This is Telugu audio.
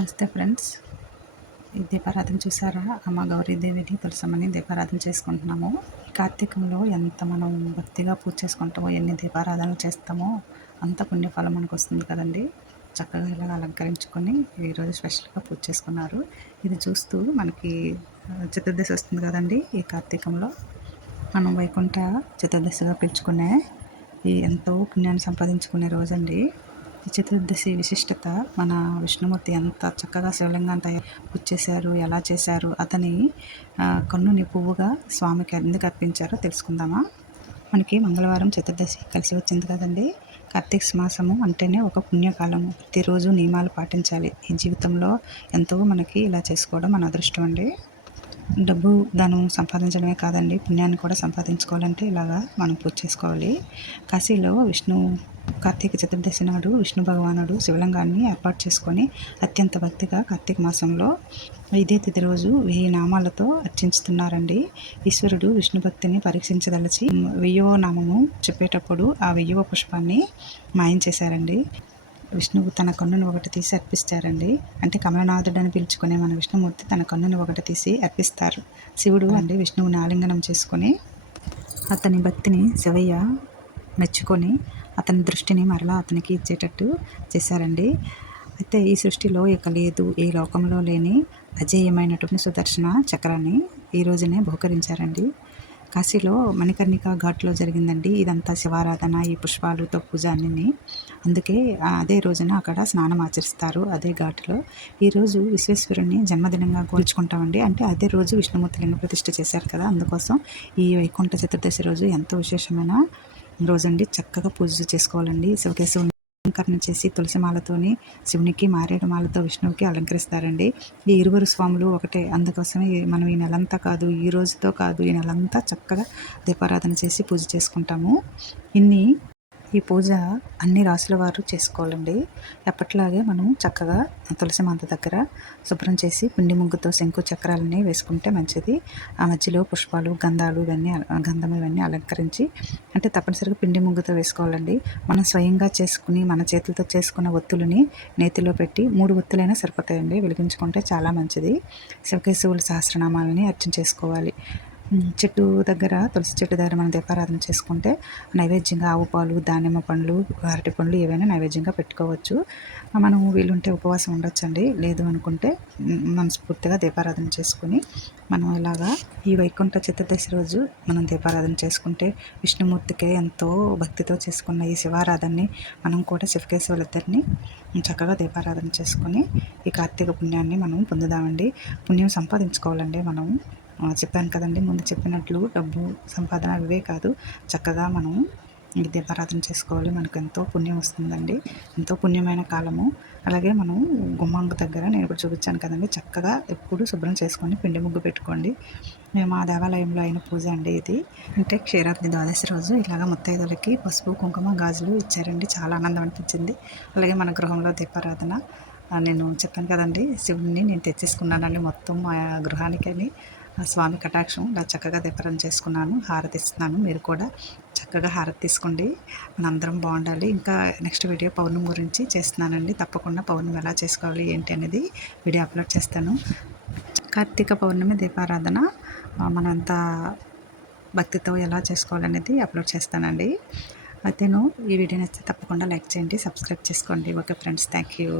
నమస్తే ఫ్రెండ్స్. ఈ దీపారాధన చూసారా? అమ్మ గౌరీదేవిని, తులసమ్మని దీపారాధన చేసుకుంటున్నాము. ఈ కార్తీకంలో ఎంత మనం భక్తిగా పూజ చేసుకుంటామో, ఎన్ని దీపారాధనలు చేస్తామో అంత పుణ్యఫలం మనకు వస్తుంది కదండి. చక్కగా ఇలాగ అలంకరించుకొని ఈరోజు స్పెషల్గా పూజ చేసుకున్నారు. ఇది చూస్తూ మనకి చతుర్దశి వస్తుంది కదండి. ఈ కార్తీకంలో మనం వైకుంఠ చతుర్దశిగా పిలుచుకునే ఈ ఎంతో పుణ్యాన్ని సంపాదించుకునే రోజండి. ఈ చతుర్దశి విశిష్టత మన విష్ణుమూర్తి ఎంత చక్కగా శివలింగాన్ని పూజ చేశారు, ఎలా చేశారు, అతని కన్నుని పువ్వుగా స్వామికి ఎందుకు అర్పించారో తెలుసుకుందామా. మనకి మంగళవారం చతుర్దశి కలిసి వచ్చింది కదండి. కార్తీక మాసము అంటేనే ఒక పుణ్యకాలము. ప్రతిరోజు నియమాలు పాటించాలి. ఈ జీవితంలో ఎంతో మనకి ఇలా చేసుకోవడం మన అదృష్టం అండి. డబ్బు ధనం సంపాదించడమే కాదండి, పుణ్యాన్ని కూడా సంపాదించుకోవాలంటే ఇలాగా మనం పూజ చేసుకోవాలి. కాశీలో కార్తీక చతుర్దశి నాడు విష్ణు భగవానుడు శివలింగాన్ని ఏర్పాటు చేసుకొని అత్యంత భక్తిగా కార్తీక మాసంలో ఇదే తిథి రోజు 1000 నామాలతో అర్చించుతున్నారండి. ఈశ్వరుడు విష్ణు భక్తిని పరీక్షించదలిచి 1000వ నామము చెప్పేటప్పుడు ఆ 1000వ పుష్పాన్ని మాయం చేశారండి. విష్ణువు తన కన్నును ఒకటి తీసి అర్పిస్తారండి. అంటే కమలనాథుడు అని పిలుచుకునే మన విష్ణుమూర్తి తన కన్నును ఒకటి తీసి అర్పిస్తారు. శివుడు అంటే విష్ణువుని ఆలింగనం చేసుకొని అతని భక్తిని శివయ్య మెచ్చుకొని అతని దృష్టిని మరలా అతనికి ఇచ్చేటట్టు చేశారండి. అయితే ఈ సృష్టిలో ఇక లేదు, ఏ లోకంలో లేని అజేయమైనటువంటి సుదర్శన చక్రాన్ని ఈ రోజునే బహుకరించారండి. కాశీలో మణికర్ణిక ఘాట్లో జరిగిందండి ఇదంతా శివారాధన, ఈ పుష్పాలతో పూజ అన్నీ. అందుకే అదే రోజున అక్కడ స్నానం ఆచరిస్తారు. అదే ఘాట్లో ఈరోజు విశ్వేశ్వరుని జన్మదినంగా కొలుచుకుంటామండి. అంటే అదే రోజు విష్ణుమూర్తి లింగ ప్రతిష్ఠ చేశారు కదా, అందుకోసం ఈ వైకుంఠ చతుర్దశి రోజు ఎంతో విశేషమైన రోజండి. చక్కగా పూజ చేసుకోవాలండి. శివకేశవుని అలంకరణ చేసి తులసిమాలతోని శివునికి, మారేడు మాలతో విష్ణువుకి అలంకరిస్తారండి. ఈ ఇరువురు స్వాములు ఒకటే. అందుకోసమే మనం ఈ నెలంతా కాదు, ఈ రోజుతో కాదు, ఈ నెలంతా చక్కగా దీపారాధన చేసి పూజ చేసుకుంటాము. ఈ పూజ అన్ని రాసుల వారు చేసుకోవాలండి. ఎప్పట్లాగే మనం చక్కగా తులసి మాత దగ్గర శుభ్రం చేసి పిండి ముగ్గుతో శంకు చక్రాలని వేసుకుంటే మంచిది. ఆ మధ్యలో పుష్పాలు, గంధాలు గంధం ఇవన్నీ అలంకరించి, అంటే తప్పనిసరిగా పిండి ముగ్గుతో వేసుకోవాలండి. మనం స్వయంగా చేసుకుని మన చేతులతో చేసుకున్న ఒత్తులని నేతిలో పెట్టి 3 ఒత్తులైనా సరిపోతాయండి. వెలిగించుకుంటే చాలా మంచిది. శివకేశవుల సహస్రనామాలని అర్చన చేసుకోవాలి. చెట్టు దగ్గర, తులసి చెట్టు దగ్గర మనం దీపారాధన చేసుకుంటే నైవేద్యంగా ఆవు పాలు, దానిమ్మ పండ్లు, అరటి పండ్లు ఏవైనా నైవేద్యంగా పెట్టుకోవచ్చు. మనం వీలుంటే ఉపవాసం ఉండొచ్చండి. లేదు అనుకుంటే మనస్ఫూర్తిగా దీపారాధన చేసుకుని మనం ఇలాగా ఈ వైకుంఠ చతుర్దశి రోజు మనం దీపారాధన చేసుకుంటే విష్ణుమూర్తికే ఎంతో భక్తితో చేసుకున్న ఈ శివారాధనని మనం కూడా శివకేశవులిద్దరిని చక్కగా దీపారాధన చేసుకొని ఈ కార్తీక పుణ్యాన్ని మనం పొందుదామండి. పుణ్యం సంపాదించుకోవాలండి. మనం చెప్పాను కదండి, ముందు చెప్పినట్లు డబ్బు సంపాదన ఇవే కాదు, చక్కగా మనం దీపారాధన చేసుకోవాలి. మనకు ఎంతో పుణ్యం వస్తుందండి. ఎంతో పుణ్యమైన కాలము. అలాగే మనం గుమ్మంగు దగ్గర నేను ఇప్పుడు చూపించాను కదండి, చక్కగా ఎప్పుడు శుభ్రం చేసుకొని పిండి ముగ్గు పెట్టుకోండి. మా దేవాలయంలో అయిన పూజ అండి ఇది. అంటే క్షీరాబ్ది ద్వాదశి రోజు ఇలాగ ముత్తైదులకి పసుపు, కుంకుమ, గాజులు ఇచ్చారండి. చాలా ఆనందం అనిపించింది. అలాగే మన గృహంలో దీపారాధన నేను చెప్పాను కదండి, శివుడిని నేను తెచ్చేసుకున్నానండి మొత్తం మా గృహానికని. ఆ స్వామి కటాక్షం ఇలా చక్కగా దీపారాధన చేసుకున్నాను. హారతి ఇస్తున్నాను. మీరు కూడా చక్కగా హారతి తీసుకోండి. మనందరం బాగుండాలి. ఇంకా నెక్స్ట్ వీడియో పౌర్ణమి గురించి చేస్తున్నానండి. తప్పకుండా పౌర్ణమి ఎలా చేసుకోవాలి ఏంటి అనేది వీడియో అప్లోడ్ చేస్తాను. కార్తీక పౌర్ణమి దీపారాధన మనంతా భక్తితో ఎలా చేసుకోవాలనేది అప్లోడ్ చేస్తానండి. అయితేను ఈ వీడియో నచ్చితే తప్పకుండా లైక్ చేయండి, సబ్స్క్రైబ్ చేసుకోండి. Okay friends, thank you.